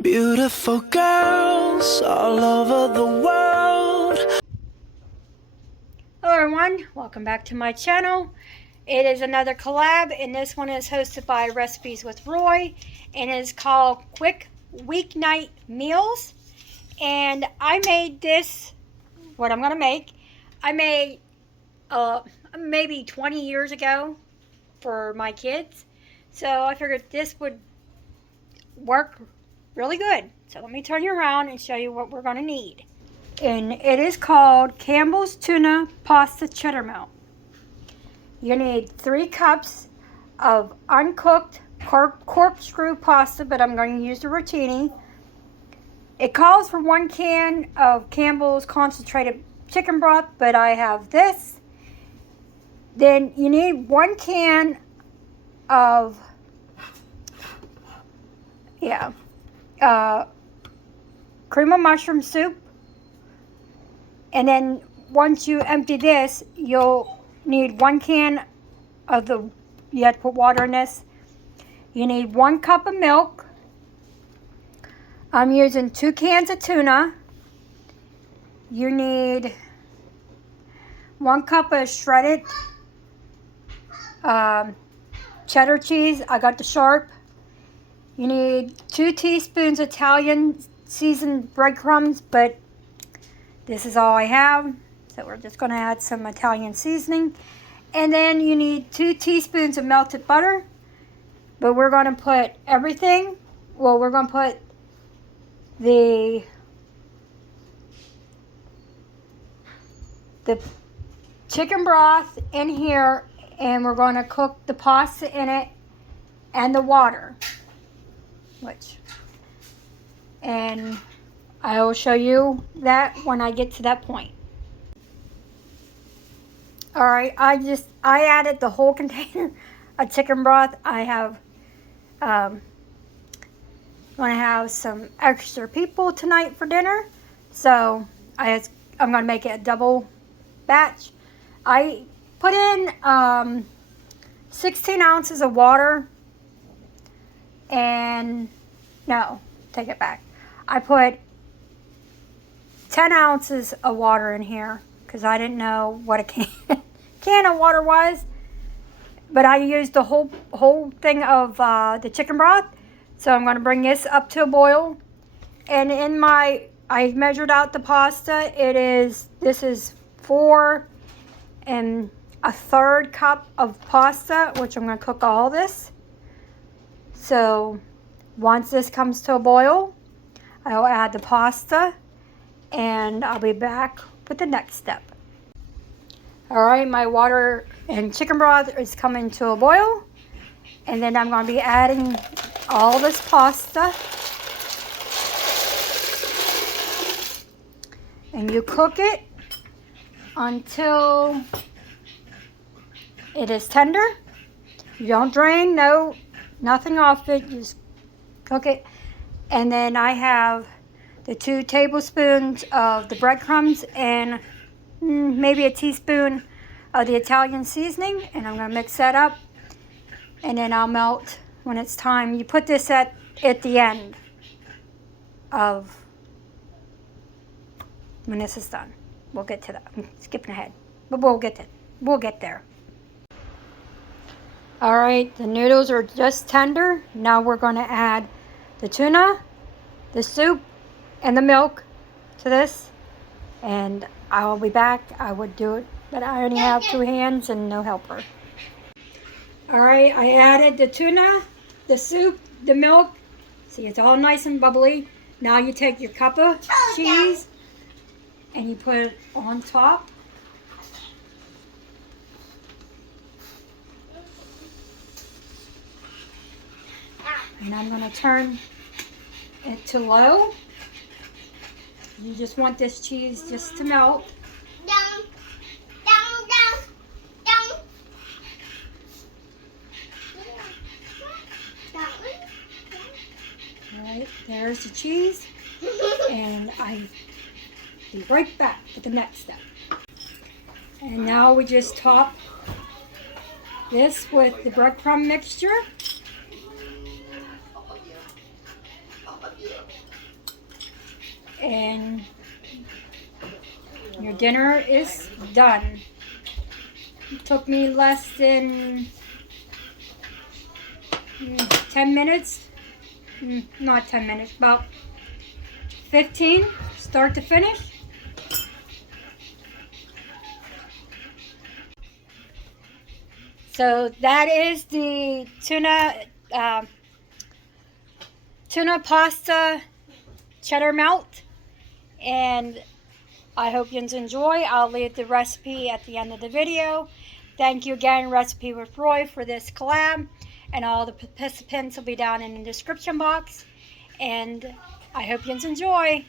Beautiful girls all over the world. Hello everyone, welcome back to my channel. It is another collab, and this one is hosted by Recipes with Roy, and it is called Quick Weeknight Meals. And I made this, what I'm going to make, I made maybe 20 years ago for my kids. So I figured this would work really good. So let me turn you around and show you what we're going to need. And it is called Campbell's Tuna Pasta Cheddar Melt. You need 3 cups of uncooked corkscrew pasta, but I'm going to use the rotini. It calls for 1 can of Campbell's concentrated chicken broth, but I have this. Then you need 1 can of cream of mushroom soup. And then once you empty this, you'll need 1 can of you have to put water in this. You need 1 cup of milk. I'm using 2 cans of tuna. You need 1 cup of shredded cheddar cheese. I got the sharp. You need 2 teaspoons Italian seasoned breadcrumbs, but this is all I have. So we're just going to add some Italian seasoning. And then you need 2 teaspoons of melted butter. But we're going to put everything. Well, we're going to put the chicken broth in here, and we're going to cook the pasta in it and the water. And I will show you that when I get to that point. Alright, I added the whole container of chicken broth. I have going to have some extra people tonight for dinner, so I'm going to make it a double batch. I put in 16 ounces of water, and no, take it back. I put 10 ounces of water in here because I didn't know what a can of water was. But I used the whole thing of the chicken broth. So I'm going to bring this up to a boil. And I measured out the pasta. This is 4 1/3 cup of pasta, which I'm going to cook all this. So once this comes to a boil, I'll add the pasta, and I'll be back with the next step. Alright, my water and chicken broth is coming to a boil, and then I'm going to be adding all this pasta. And you cook it until it is tender. You don't drain, nothing off it, you just cook it. And then I have the 2 tablespoons of the breadcrumbs and maybe a teaspoon of the Italian seasoning, and I'm going to mix that up, and then I'll melt when it's time. You put this at the end of when this is done. We'll get to that. I'm skipping ahead, but we'll get there. Alright, the noodles are just tender. Now we're going to add the tuna, the soup, and the milk to this, and I'll be back. I would do it, but I only have 2 hands and no helper. Alright, I added the tuna, the soup, the milk. See, it's all nice and bubbly. Now you take your cup of cheese and you put it on top. And I'm going to turn it to low. You just want this cheese just to melt. Down. Alright, there's the cheese. And I'll be right back with the next step. And now we just top this with the breadcrumb mixture. And your dinner is done. It took me less than 10 minutes. Not 10 minutes, about 15, start to finish. So that is the tuna pasta cheddar melt, and I hope you enjoy. I'll leave the recipe at the end of the video. Thank you again, Recipe with Roy, for this collab, and all the participants will be down in the description box, and I hope you enjoy.